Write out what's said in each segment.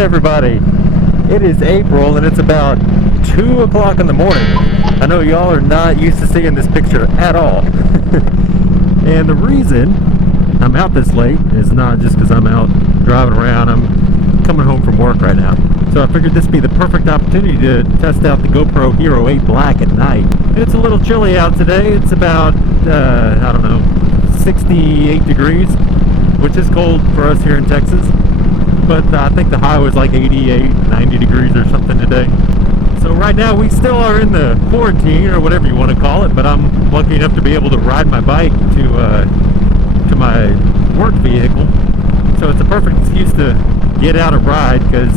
everybody. It is April and it's about 2 o'clock in the morning. I know y'all are not used to seeing this picture at all. And the reason I'm out this late is not just because I'm out driving around. I'm coming home from work right now. So I figured this would be the perfect opportunity to test out the GoPro Hero 8 Black at night. It's a little chilly out today. It's about, I don't know, 68 degrees, which is cold for us here in Texas. But I think the high was like 88, 90 degrees or something today. So right now we still are in the quarantine or whatever you want to call it, but I'm lucky enough to be able to ride my bike to my work vehicle. So it's a perfect excuse to get out and ride, because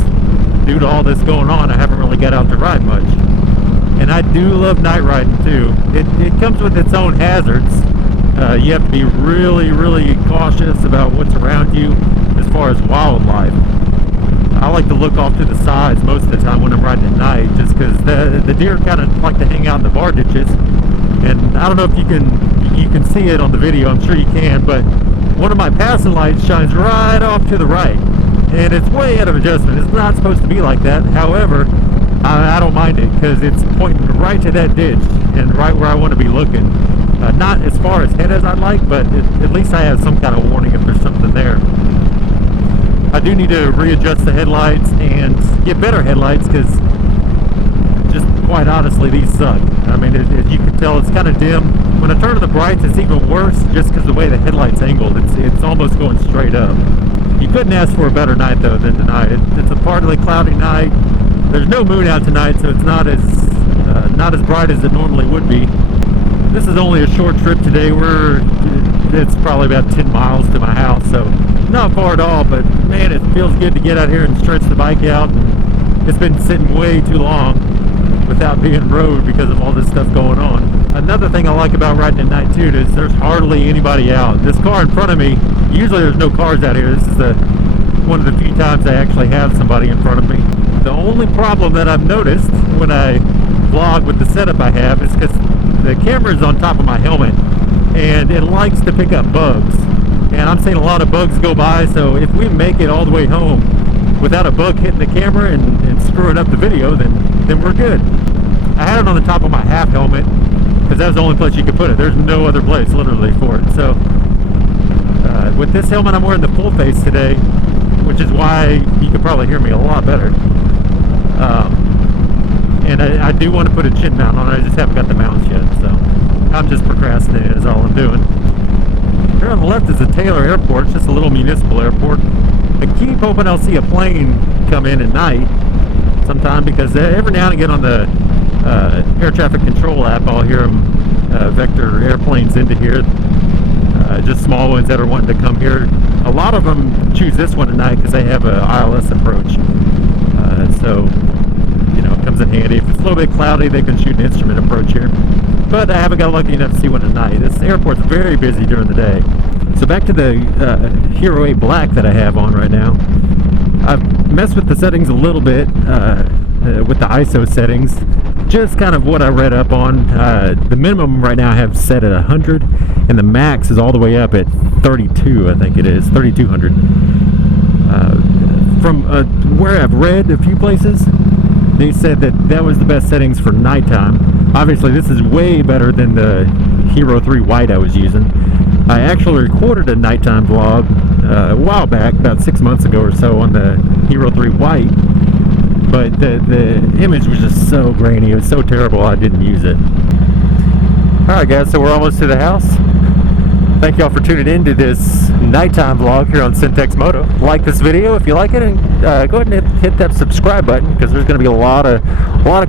due to all this going on, I haven't really got out to ride much. And I do love night riding too. It comes with its own hazards. You have to be really, really cautious about what's around you as far as wildlife. I like to look off to the sides most of the time when I'm riding at night, just because the deer kind of like to hang out in the bar ditches. And I don't know if you can see it on the video, I'm sure you can, but one of my passing lights shines right off to the right. And it's way out of adjustment. It's not supposed to be like that. However, I don't mind it, because it's pointing right to that ditch and right where I want to be looking. Not as far ahead as I'd like, but at least I have some kind of warning if there's something there. I do need to readjust the headlights and get better headlights, because just quite honestly, these suck. I mean, as you can tell, it's kind of dim. When I turn to the brights, it's even worse, just because the way the headlight's angled. It's almost going straight up. You couldn't ask for a better night though than tonight. It's a partly cloudy night. There's no moon out tonight, so it's not as bright as it normally would be. This is only a short trip today. It's probably about 10 miles to my house, so not far at all, but man, it feels good to get out here and stretch the bike out. It's been sitting way too long without being rode because of all this stuff going on. Another thing I like about riding at night too is there's hardly anybody out. This car in front of me, usually there's no cars out here. This is one of the few times I actually have somebody in front of me. The only problem that I've noticed when I vlog with the setup I have is because the camera is on top of my helmet and it likes to pick up bugs. And I'm seeing a lot of bugs go by, so if we make it all the way home without a bug hitting the camera and screwing up the video, then we're good. I had it on the top of my half helmet because that was the only place you could put it. There's no other place literally for it. So with this helmet I'm wearing the full face today, which is why you could probably hear me a lot better. And I do want to put a chin mount on it, I just haven't got the mounts yet, so I'm just procrastinating is all I'm doing. Here on the left is the Taylor Airport. It's just a little municipal airport. I keep hoping I'll see a plane come in at night sometime, because every now and again on the air traffic control app I'll hear them vector airplanes into here. Just small ones that are wanting to come here. A lot of them choose this one at night because they have an ILS approach. So, you know, it comes in handy. If it's a little bit cloudy, they can shoot an instrument approach here. But I haven't got lucky enough to see one at night. This airport's very busy during the day. So back to the Hero 8 Black that I have on right now. I've messed with the settings a little bit with the ISO settings. Just kind of what I read up on. The minimum right now I have set at 100, and the max is all the way up at 32, I think it is, 3200. From where I've read a few places, they said that was the best settings for nighttime. Obviously this is way better than the Hero 3 White I was using. I actually recorded a nighttime vlog a while back, about 6 months ago or so, on the Hero 3 White, but the image was just so grainy. It was so terrible I didn't use it. Alright guys, so we're almost to the house. Thank y'all for tuning in to this nighttime vlog here on Syntex Moto. Like this video if you like it, and go ahead and hit that subscribe button, because there's going to be a lot of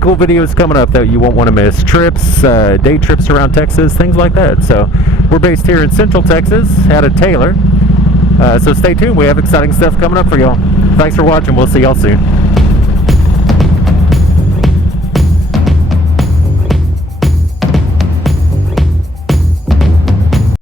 cool videos coming up that you won't want to miss. Trips, day trips around Texas, things like that. So we're based here in Central Texas out of Taylor. So stay tuned. We have exciting stuff coming up for y'all. Thanks for watching. We'll see y'all soon.